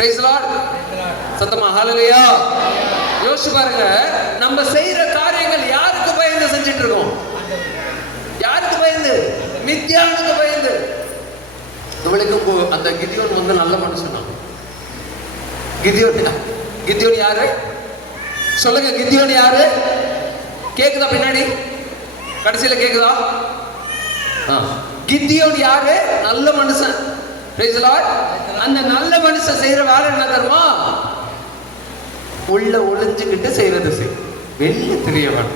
Price Lord. சத்தமா ஹல்லேலூயா. யோசிச்சு பாருங்க, நம்ம செய்யற காரியங்கள் யாருக்கு பயந்து செஞ்சிட்டு இருக்கோம்? யாருக்கு பயந்து? மித்யானுக்கு பயந்து. இவளுக்கு அந்த கிதியோன் வந்து நல்ல மனுஷனா? கிதியோன் யாரு சொல்லுங்க? கிதியோன் யாரு? கேக்குதா பின்னாடி? கடைசியில கேக்குதா? கிதியோன் யாரு? நல்ல மனுஷன். Price the Lord. அந்த நல்ல மனுஷன் செய்யற வேலை என்ன தெரியுமா? உள்ள ஒளிஞ்சுக்கிட்டு செய்யறது செய். வெளியே தெரியவன்.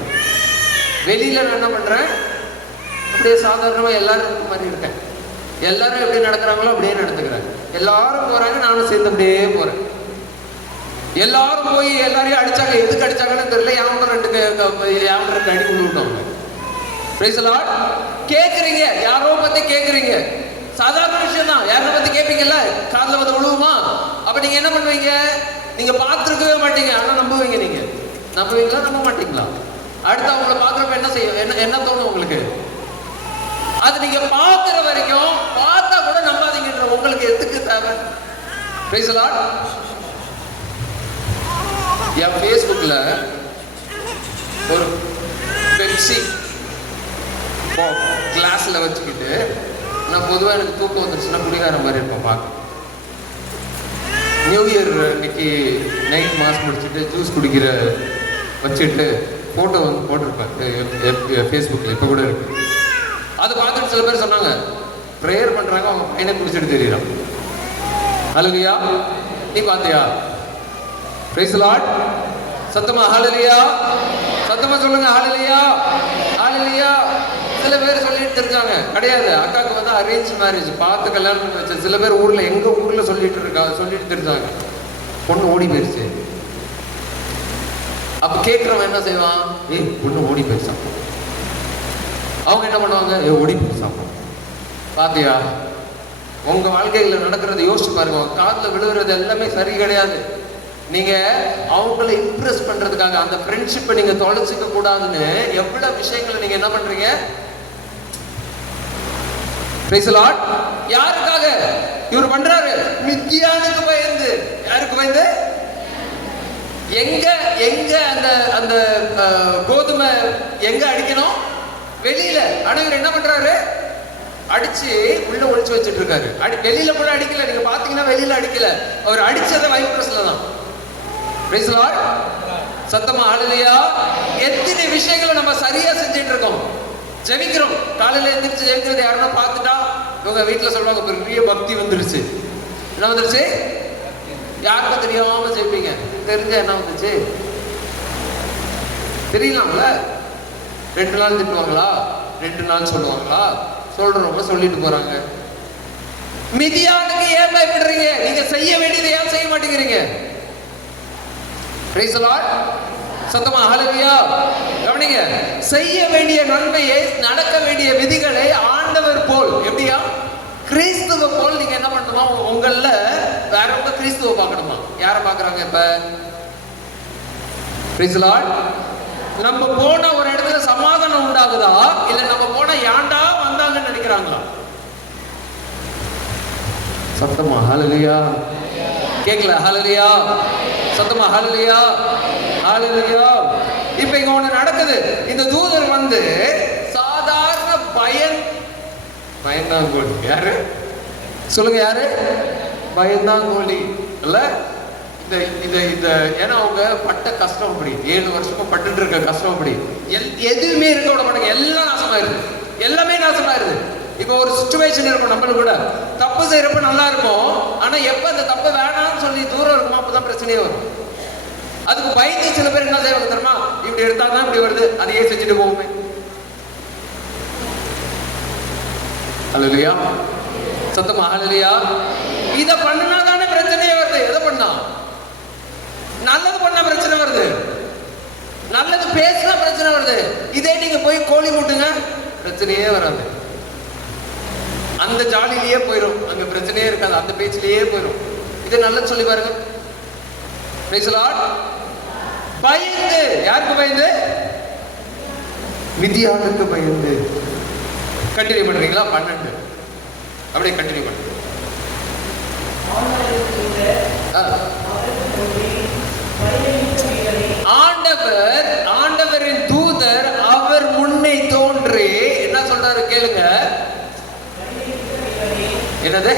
வெளியில நான் என்ன பண்றேன்? அப்படியே சாதாரணமா எல்லாரும் மாதிரி இருக்கேன். எல்லாரும் எப்படி நடக்கிறாங்களோ அப்படியே நடந்துக்கிறாங்க. எல்லாரும் போறாங்க, நானும் சேர்ந்து அப்படியே போறேன். எல்லாரும் போய் எல்லாரையும் அடிச்சாங்க. எதுக்கு அடிச்சாங்கன்னு தெரியல. யாரும் ரெண்டு அடி விட்டுவாங்க. Price the Lord. கேக்குறீங்க, யாரோ பத்தி கேக்குறீங்க, சாதாரண விஷயம் தான். யாரை பத்தி கேட்பீங்கல்ல, காதுல வந்து விழுவுமா? அப்ப நீங்க என்ன பண்ணுவீங்க? நீங்க பார்த்துருக்கவே மாட்டீங்க, ஆனா நம்புவீங்க. நீங்க நம்புவீங்களா, நம்ப மாட்டீங்களா? அடுத்து அவங்களை பார்க்குறப்ப என்ன செய்யும்? என்ன தோணும் உங்களுக்கு? அது நீங்க பார்க்குற வரைக்கும் பார்த்தா கூட நம்பாதீங்கன்ற உங்களுக்கு எதுக்கு தேவை? Price the Lord. என் ஃபேஸ்புக்கில் ஒரு பெப்சி கிளாஸில் வச்சுக்கிட்டு, நான் பொதுவாக எனக்கு தூக்கம் வந்துருச்சுன்னா குடிகார மாதிரி இருப்பேன் பார்க்க. நியூ இயர் இன்னைக்கு நைட் மாஸ் முடிச்சுட்டு ஜூஸ் குடிக்கிற வச்சுட்டு ஃபோட்டோ வந்து போட்டிருப்பேன் ஃபேஸ்புக்கில். இப்போ கூட இருக்கு. அதை பார்த்துட்டு சில பேர் சொன்னாங்க, ப்ரேயர் பண்ணுறாங்க, அவங்க பையனை குடிச்சிட்டு தெரியுறான். ஹல்லேலூயா. நீ பார்த்தியா? Price the Lord. சத்தமா ஹல்லேலூயா. சத்தமா சொல்லுங்க ஹல்லேலூயா. ஹல்லேலூயா. சில பேர் சொல்லிட்டு தெரிஞ்சாங்க. கிடையாது, அக்காவுக்கு வந்து அரேஞ்ச் மேரேஜ் பார்த்து கல்யாணம் பண்ணி வச்ச. சில பேர் ஊர்ல, எங்க ஊர்ல சொல்லிட்டு தெரிஞ்சாங்க. பொண்ணு ஓடி போயிருச்சு. அப்ப கேட்கிறவன் என்ன செய்வான்? பொண்ணு ஓடி போயிருச்சான். அவங்க என்ன பண்ணுவாங்க? ஓடி போயிருச்சான். பாத்தியா? உங்க வாழ்க்கையில நடக்கிறது யோசிச்சு பாருங்க. காதுல விழுகிறது எல்லாமே சரி கிடையாது. நீங்க அவங்கள இம்ப்ரெஸ் பண்றதுக்காக அந்த ஃப்ரெண்ட்ஷிப்பை நீங்க தொலைச்சிக்க கூடாதுன்னு எவ்வளவு விஷயங்களை நீங்க என்ன பண்றீங்க? Price the Lord. யாருக்காக இவர் பண்றாரு? மித்யானுக்கு பயந்து. யாருக்கு பயந்து? எங்க அந்த அந்த கோதுமை எங்க அடிக்கணும்? வெளியில. ஆனா இவர் என்ன பண்றாரு? அடிச்சு உள்ள ஒளிச்சு வச்சுட்டு இருக்காரு. வெளியில கூட அடிக்கல. நீங்க பாத்தீங்கன்னா வெளியில அடிக்கல. அவர் அடிச்சதை வைப்ரஸ்ல தான். Price the Lord. சத்தமா ஹல்லேலூயா. எத்தனை விஷயங்களை நம்ம சரியா செஞ்சுட்டு இருக்கோம். ஜெபிக்கிறோம். காலையில எழுந்திரிச்சு ஜெபிக்கிறது யாருன்னா பார்த்துட்டா இவங்க வீட்டுல சொல்லுவாங்க, பெரிய பக்தி வந்துருச்சு. என்ன வந்துருச்சு? யாருக்கும் தெரியாம ஜெபிப்பீங்க. தெரிஞ்ச என்ன வந்துச்சு? தெரியலாம்ல. 2 நாள் திட்டுவாங்களா? 2 நாள் சொல்லுவாங்களா? சொல்றவங்க சொல்லிட்டு போறாங்க. மிதியானுக்கு ஏன் பயப்படுறீங்க? நீங்க செய்ய வேண்டியதை ஏன் செய்ய மாட்டேங்கிறீங்க? Price the Lord. சத்தமா ஹல்லேலூயா. கவனிங்க, செய்ய வேண்டிய நன்மையை, நடக்க வேண்டிய விதிகளை ஆண்டவர் போல், எப்படியா? கிறிஸ்துவ போல் நீங்க என்ன பண்ணணுமா? உங்கள வேறவங்க கிறிஸ்துவ பார்க்கணுமா? யாரை பார்க்கறாங்க இப்ப? Price the Lord. நம்ம போன ஒரு இடத்துல சமாதானம் உண்டாகுதா, இல்ல நம்ம போன ஏன்டா வந்தாங்கன்னு நினைக்கிறாங்களா? சத்தமா ஹல்லேலூயா. கேட்கல? ஹல்லேலூயா. சத்தமா ஹல்லேலூயா. ஹல்லேலூயா. இப்ப இங்க ஒண்ணு நடக்குது. இந்த தூதர் வந்து சாதாரண பயந்தாங்கோலி. யாரு சொல்லுங்க? யாரு? பயந்தாங்கோலி இல்ல. இந்த ஏன்னா அவங்க பட்ட கஷ்டம் அப்படி. 7 வருஷமா பட்டுட்டு இருக்க கஷ்டம் அப்படி. எதுவுமே இருக்க விட மாட்டாங்க. எல்லாம் நாசமாயிருது. எல்லாமே நாசமாயிருது. இப்ப ஒரு சிச்சுவேஷன் இருக்கும். நம்மளுக்கு கூட தப்பு செய்யறப்ப நல்லா இருக்கும். ஆனா எப்ப அந்த தப்பு வேணாம்னு சொல்லி தூரம் இருக்குமோ அப்பதான் பிரச்சனையே வரும். அதுக்கு பயந்து சில பேர் என்ன செய்வாங்க தெரியுமா? இப்படி எடுத்தாதான் இப்படி வருது, அதையே செஞ்சுட்டு போவோமே. ஹல்லேலூயா. சத்தமா ஹல்லேலூயா. இத பண்ணனா தானே பிரச்சனையே வருது. எதை பண்ணா? நல்லது பண்ணா பிரச்சனை வருது. நல்லது பேசினா பிரச்சனை வருது. இதே நீங்க போய் கோழி மூட்டுங்க, பிரச்சனையே வராது. அந்த ஜாலியிலேயே போயிடும். அங்க பிரச்சனையே இருக்காது. அந்த பேச்சிலேயே போயிடும். இதை நல்லா சொல்லி பாருங்க. Price the Lord. பயந்து. யாருக்கு பயந்து? மிதியானுக்கு பயந்து. கண்டினியூ பண்றீங்களா? 12 அப்படியே கண்டினியூ பண்ணுங்க. ஆண்டவரின் தூதர் அவர் முன்னே தோன்றி என்ன சொல்றாரு கேளுங்க. என்னது?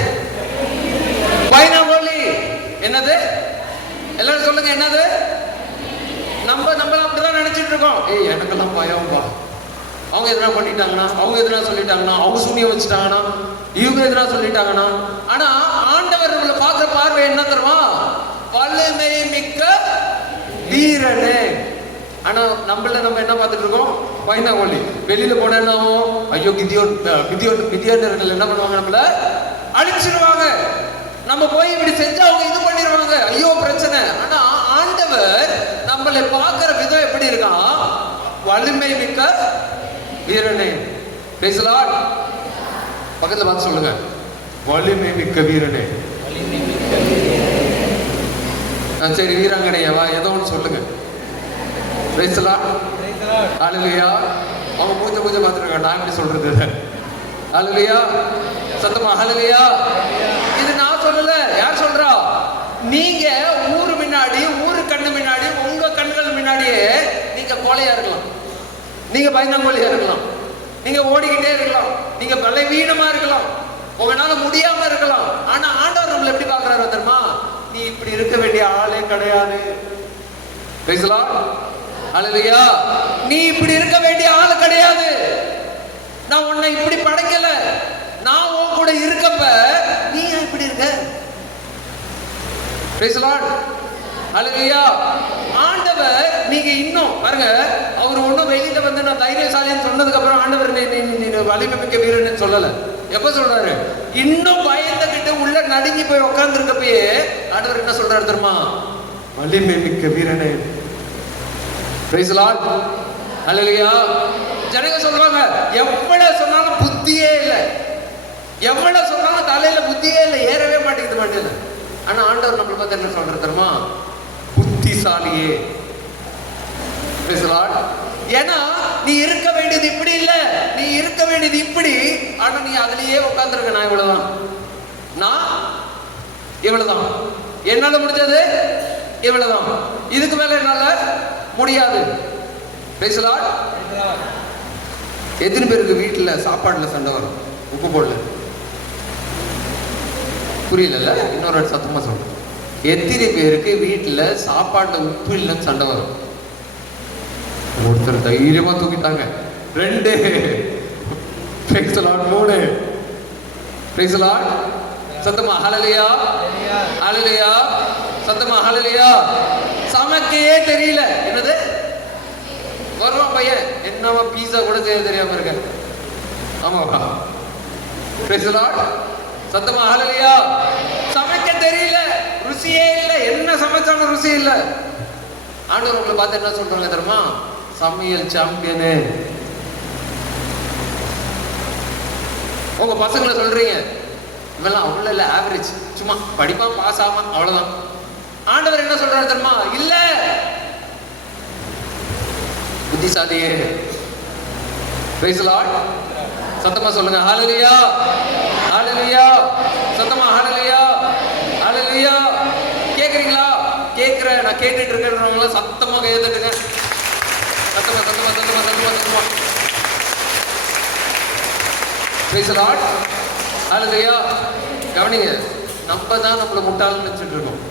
பைனாமொழி. என்னது? எல்லாரும் சொல்லுங்க. என்னது? நம்ம அப்படிதான் நினைச்சிட்டு இருக்கோம். எனக்கெல்லாம் பயம்பா, அவங்க எதனா பண்ணிட்டாங்கன்னா, அவங்க எதனா சொல்லிட்டாங்கன்னா, அவங்க சூனியம் வச்சுட்டாங்கன்னா, இவங்க எதனா சொல்லிட்டாங்கன்னா. ஆனா ஆண்டவர் நம்மளை பார்க்குற பார்வை என்ன தெரியுமா? வல்லமை மிக்க வீரனே. ஆனா நம்ம என்ன பார்த்துட்டு இருக்கோம்? பைனாமொழி. வெளியில போனாலும் ஐயோ கிதியோன்கள் என்ன பண்ணுவாங்க? நம்மள அழிச்சிருவாங்க. நம்ம போய் இப்படி செஞ்சு அவங்க இது பண்ணிடுவாங்க. ஐயோ பிரச்சனை. ஆனா ஆண்டவர் நம்மளை பார்க்கிற விதம் எப்படி இருக்கான்? வலிமை மிக்க வீரனே. Praise the Lord. பக்கத்துல பார்த்து சொல்லுங்க, வலிமை மிக்க வீரனே. சரி, வீராங்கனையவா ஏதோ ஒன்று சொல்லுங்க. Praise the Lord. ஹல்லேலூயா. அவங்க மூஞ்ச பார்த்துருக்காங்க. நான் எப்படி சொல்றது? ஹல்லேலூயா. சத்தமா ஹல்லேலூயா. இது நான் சொல்லல. யார் சொல்றா? நீங்க ஊரு முன்னாடி, ஊரு கண்ணு முன்னாடி, உங்க கண்கள் முன்னாடியே நீங்க கோழையா இருக்கலாம், நீங்க பயந்தாங்கோலியா இருக்கலாம், நீங்க ஓடிக்கிட்டே இருக்கலாம், நீங்க பலவீனமா இருக்கலாம், உங்களால முடியாம இருக்கலாம். ஆனா ஆண்டவர் நம்மள எப்படி பாக்குறாரு தெரியுமா? நீ இப்படி இருக்க வேண்டிய ஆளே கிடையாது. Praise the Lord. ஹல்லேலூயா. நீ இப்படி இருக்க வேண்டிய ஆள் கிடையாது. நான் உன்னை இப்படி படைக்கல. நான் உன் கூட இருக்கப்ப நீ இப்படி இருக்க. Praise the Lord. ஹல்லேலூயா. ஆண்டவர் நீங்க இன்னும் பாருங்க, அவர் ஒன்னும் வெளியில வந்து நான் தைரியசாலின்னு சொன்னதுக்கு அப்புறம் ஆண்டவர் நீ வலிமை மிக்க வீரன்னு சொல்லல. எப்ப சொல்றாரு? இன்னும் பயந்துகிட்டு உள்ள நடுங்கி போய் உட்கார்ந்து இருக்கப்பயே ஆண்டவர் என்ன சொல்றாரு தெரியுமா? வலிமை மிக்க வீரனே. Praise the Lord. ஹல்லேலூயா. ஜனங்க சொல்றாங்க, எவ்வளவு சொன்னாலும் புத்தியே இல்லை, எவ்வளவு சொன்னாலும் தலையில புத்தியே இல்லை, ஏறவே மாட்டேங்குது மண்ணில். ஆனா ஆண்டவர் நம்மளை பார்த்து என்ன சொல்றாரு தெரியுமா? புத்திசாலியே. Praise the Lord. ஏன்னா நீ இருக்க வேண்டியது இப்படி இல்ல, நீ இருக்க வேண்டியது இப்படி. ஆனா நீ அதுலயே உட்கார்ந்துருக்க. நான் இவ்வளவுதான், நான் இவ்வளவுதான், என்னால முடிஞ்சது இவ்வளவுதான், இதுக்கு மேல என்னால முடியாது. Price the Lord. எத்தனை பேருக்கு வீட்டுல சாப்பாடுல சண்டை வரும்? உப்பு போடல. புரியல? இன்னொரு சத்தமா சொல்றேன். எத்தனை பேருக்கு வீட்டுல சாப்பாடுல உப்பு இல்லைன்னு சண்டை வரும்? ஒருத்தர் தைரியமா தூக்கிட்டாங்க. 2. Price the Lord. 3. Price the Lord. சத்தமா ஹல்லேலூயா. ஹல்லேலூயா. சத்தமா ஹல்லேலூயா. சமைக்கவே தெரியல. என்னது? வருவான் பையன், என்னவா பீஸா கூட செய்ய தெரியாம இருக்க. ஆமாவா? Price the Lord. சத்தமா ஹல்லேலூயா. சமைக்க தெரியல, ருசியே இல்லை, என்ன சமைச்சாலும் ருசி இல்லை. ஆண்டவர் உங்களை பார்த்து என்ன சொல்றாங்க தெரியுமா? சமையல் சாம்பியனு. உங்க பசங்களை சொல்றீங்க, இவெல்லாம் அவ்வளவு இல்ல, ஆவரேஜ், சும்மா படிப்பான், பாஸ் ஆவான், அவ்வளவுதான். ஆண்டவர் என்ன சொல்றாரு தெரியுமா? இல்ல, புத்திசாலியே. Praise the Lord. சத்தமா சொல்லுங்க ஹல்லேலூயா. ஹல்லேலூயா. சத்தமா ஹல்லேலூயா. ஹல்லேலூயா. கேக்குறீங்களா? கேக்குறேன், நான் கேட்டுட்டு இருக்கிறவங்க சத்தமா கையெழுத்துங்க. சத்தமா சத்தமா சத்தமா சத்தமா சத்தமா. Praise the Lord. ஹல்லேலூயா. கவனிங்க, நம்ம தான் நம்மள முட்டாள்னு நினைச்சிட்டு இருக்கோம்.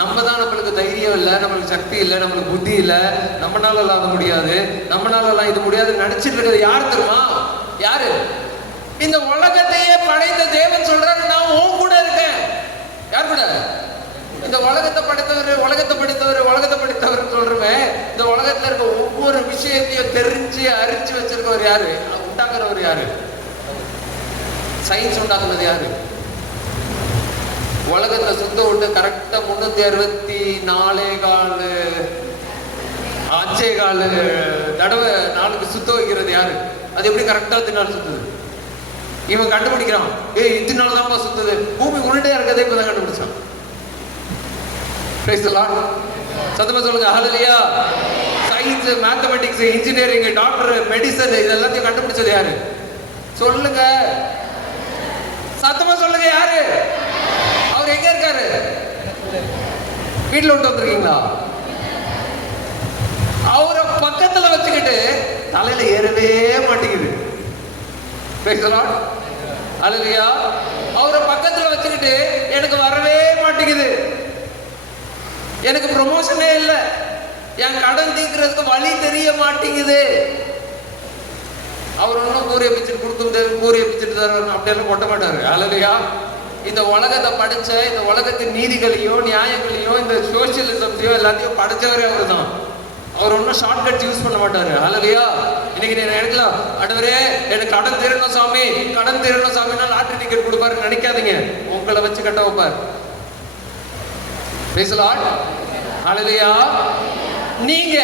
நம்ம தான் நம்மளுக்கு தைரியம் இல்லை, நம்மளுக்கு சக்தி இல்லை, நம்மளுக்கு புத்தி இல்லை, நம்மளால எல்லாம் அது முடியாது, நம்மளால எல்லாம் இது முடியாது நினைச்சிட்டு இருக்கிறது யாரு தெரியுமா? யாரு? இந்த உலகத்தையே படைத்த தேவன் சொல்றாரு, நான் உன் கூட இருக்கேன். யார் கூட? இந்த உலகத்தை படைத்தவர், உலகத்தை படித்தவர், உலகத்தை படித்தவர் சொல்றமே. இந்த உலகத்துல இருக்க ஒவ்வொரு விஷயத்தையும் தெரிஞ்சு அறிஞ்சு வச்சிருக்கவர் யாரு? உண்டாக்குறவர் யாரு? சயின்ஸ் உண்டாக்குறது யாரு? உலகத்தை சுத்த விட்டு கரெக்டா 364 தடவை நாளுக்கு சுத்த வைக்கிறது யாரு? அது எப்படி கரெக்டா நாள் சுத்துது? இவன் கண்டுபிடிக்கிறான், இத்தனை நாள் தான் சுத்துது, பூமி உருண்டையா இருக்கதே இப்பதான் கண்டுபிடிச்சான். Price the Lord. சத்தமா சொல்லுங்க hallelujah. Science, mathematics, engineering, doctor, medicine, இது எல்லாத்தையும் கண்டுபிடிச்சது யாரு? சொல்லுங்க, சத்தமா சொல்லுங்க யாரு? அவர் எங்க இருக்காரு? வீட்டுல விட்டு வந்திருக்கீங்களா? அவரை பக்கத்துல வச்சுக்கிட்டு தலையில ஏறவே மாட்டேங்குது. அல்லேலூயா. அவரை பக்கத்துல வச்சுக்கிட்டு எனக்கு வரவே மாட்டேங்குது, எனக்கு ப்ரமோஷனே இல்லை, என் கடன் தீர்க்கிறதுக்கு வழி தெரிய மாட்டேங்குது. அவர் ஒன்றும் கூறிய பிச்சுட்டு கொடுத்து கூறிய பிச்சுட்டு தருவார் அப்படியெல்லாம் கொட்ட மாட்டாரு. அல்லேலூயா. இந்த உலகத்தை படிச்ச, இந்த உலகத்தின் நீதிகளையும் நியாயங்களையும் இந்த சோசியலிசத்தையும் எல்லாத்தையும் படிச்சவரே அவர் தான். அவர் ஒன்றும் ஷார்ட்கட் யூஸ் பண்ண மாட்டாரு. அல்லேலூயா. இன்னைக்கு நீங்க நினைக்கலாம், ஆண்டவரே எனக்கு கடன் தீரணும் சாமி, கடன் தீரணும் சாமின்னா லாட்டரி டிக்கெட் கொடுப்பாரு நினைக்காதீங்க. உங்களை வச்சு கட்ட வைப்பார். Praise the Lord. அல்லேலூயா. நீங்க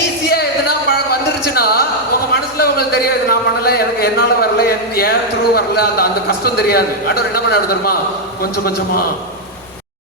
ஈஸியா எதுனா வந்துருச்சுன்னா உங்க மனசுல உங்களுக்கு தெரியாது, நான் பண்ணல, எனக்கு என்னால வரல, என் த்ரூ வரல, அந்த கஷ்டம் தெரியாது. ஆண்டவர் என்ன பண்ண தெரியுமா? கொஞ்சம் கொஞ்சமா